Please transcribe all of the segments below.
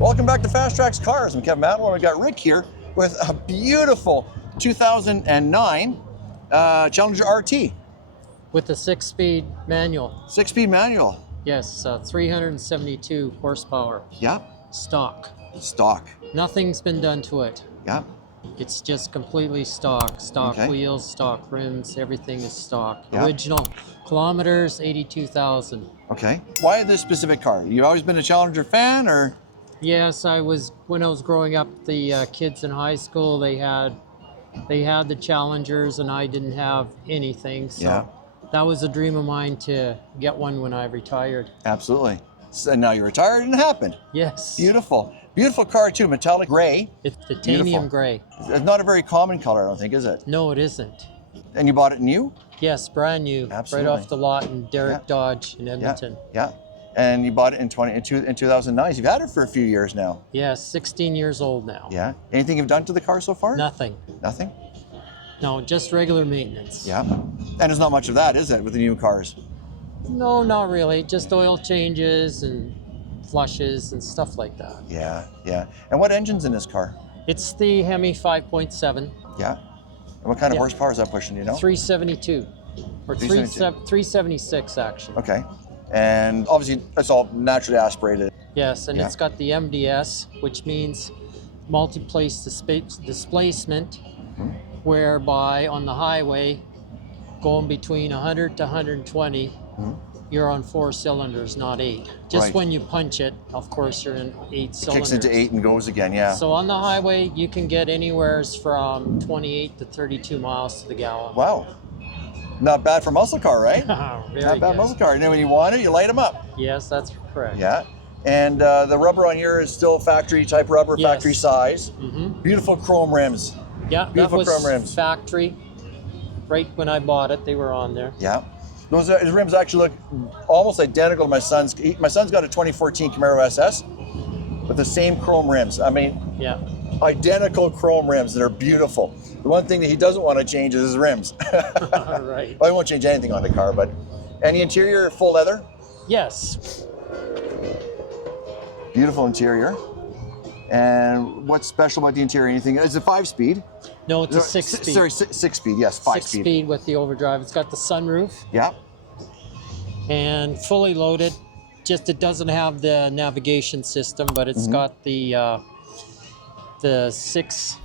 Welcome back to FasTrax Cars. I'm Kevin Matlo, and I've got Rick here with a beautiful 2009 Challenger RT. With the 6-speed manual. 6-speed manual. Yes, 372 horsepower. Yeah. Stock. Stock. Nothing's been done to it. Yeah. It's just completely stock. Stock Okay. wheels, stock rims, everything is stock. Yeah. Original kilometers, 82,000. Okay. Why this specific car? You always been a Challenger fan, or? Yes, when I was growing up, the kids in high school, they had the Challengers, and I didn't have anything. So Yeah. that was a dream of mine to get one when I retired. Absolutely. So now you're retired and it happened. Yes. Beautiful. Beautiful car too, metallic gray. It's titanium Beautiful. gray. It's not a very common color, I don't think, is it? No, it isn't. And you bought it new? Yes, brand new. Absolutely. Right off the lot in Derrick Yeah. Dodge in Edmonton. Yeah. And you bought it in 2009. You've had it for a few years now. Yes, 16 years old now. Yeah. Anything you've done to the car so far? Nothing. Nothing? No, just regular maintenance. Yeah. And there's not much of that, is it, with the new cars? No, not really. Just oil changes and flushes and stuff like that. Yeah, yeah. And what engine's in this car? It's the Hemi 5.7. Yeah. And what kind of Yeah. horsepower is that pushing, do you know? 372. Or 372. 376, actually. Okay. And obviously, it's all naturally aspirated. Yes, and Yeah. it's got the MDS, which means multi-place displacement, whereby on the highway, going between 100 to 120, you're on 4 cylinders, not 8. Just Right. when you punch it, of course, you're in 8 cylinders. Kicks into 8 and goes again, yeah. So on the highway, you can get anywhere from 28 to 32 miles to the gallon. Wow. Not bad for muscle car, right? Very Not bad good. muscle car. And then when you want it, you light them up. Yes, that's correct. Yeah. And the rubber on here is still factory type rubber, Yes. factory size. Mm-hmm. Beautiful chrome rims. Yeah, Beautiful that was chrome rims. factory. Right when I bought it, they were on there. Yeah. Those rims actually look almost identical to my son's. My son's got a 2014 Camaro SS with the same chrome rims. I mean, Yeah. identical chrome rims that are beautiful. The one thing that he doesn't want to change is his rims. All right. Well, he won't change anything on the car, but the interior, full leather. Yes. Beautiful interior. And what's special about the interior? Anything? It's a 5-speed. No, it's a 6-speed. Sorry, 6-speed. Yes, 5-speed. 6-speed with the overdrive. It's got the sunroof Yeah. and fully loaded. Just it doesn't have the navigation system, but it's got the 6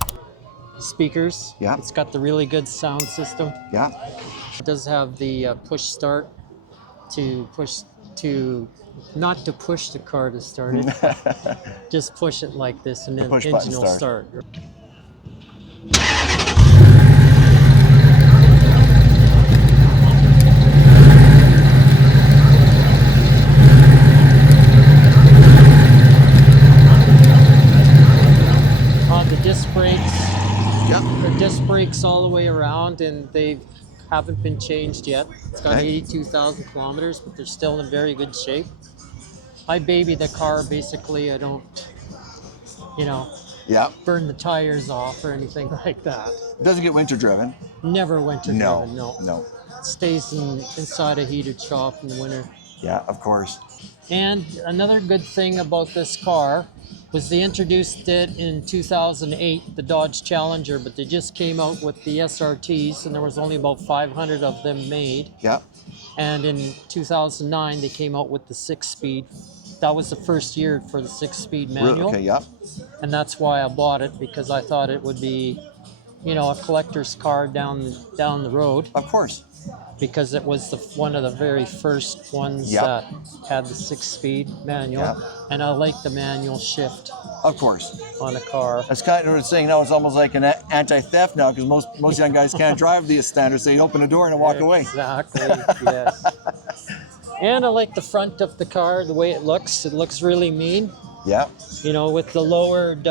speakers. Yeah. It's got the really good sound system. Yeah. It does have the push start not to push the car to start it. Just push it like this, and then push engine button will start. On the disc brakes, Yeah. the disc brakes all the way around, and they haven't been changed yet. It's got Okay. 82,000 kilometers, but they're still in very good shape. I baby the car. Basically, I don't, Yeah. burn the tires off or anything like that. It doesn't get winter driven. Never winter driven, no. No. It stays inside a heated shop in the winter. Yeah, of course. And another good thing about this car was they introduced it in 2008, the Dodge Challenger, but they just came out with the SRTs, and there was only about 500 of them made. Yeah. And in 2009, they came out with the 6-speed. That was the first year for the 6-speed manual. Okay, yeah. And that's why I bought it, because I thought it would be, a collector's car down the road, Of course. because it was one of the very first ones Yep. that had the 6-speed manual. Yep. And I like the manual shift Of course. on a car. That's kind of what it's saying now. It's almost like an anti-theft now, because most young guys can't drive the standard, so you open the door and walk away. Exactly, yes. And I like the front of the car, the way it looks. It looks really mean. Yeah. You know, with the lowered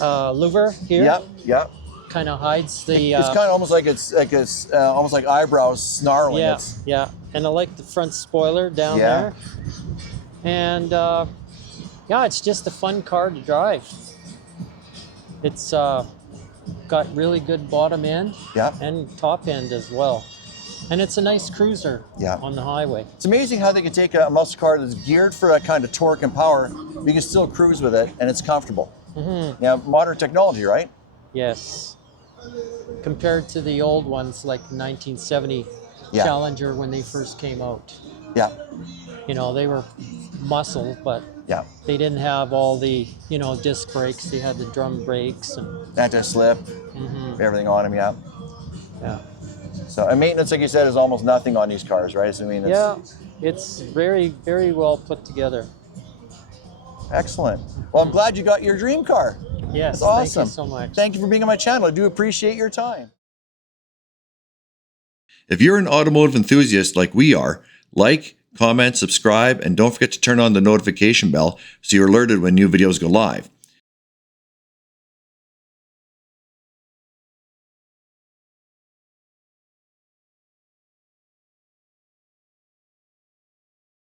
louver here, Yep. Yep. kind of hides the. It's kind of almost like it's almost like eyebrows snarling. Yeah, It's yeah, and I like the front spoiler down Yeah. there, and yeah, it's just a fun car to drive. It's got really good bottom end Yeah. and top end as well, and it's a nice cruiser Yeah. on the highway. It's amazing how they can take a muscle car that's geared for that kind of torque and power. You can still cruise with it, and it's comfortable. Mm-hmm. Yeah, modern technology, right? Yes, compared to the old ones like 1970 Yeah. Challenger when they first came out. Yeah. You know, they were muscle, but Yeah. they didn't have all the, you know, disc brakes. They had the drum brakes and Anti-slip, everything on them. Yeah. yeah. So, and maintenance, like you said, is almost nothing on these cars, right? So, I mean, it's Yeah, it's very, very well put together. excellent. Well, I'm glad you got your dream car. Yes, That's awesome. thank you so much. Thank you for being on my channel. I do appreciate your time. If you're an automotive enthusiast like we are, like, comment, subscribe, and don't forget to turn on the notification bell so you're alerted when new videos go live.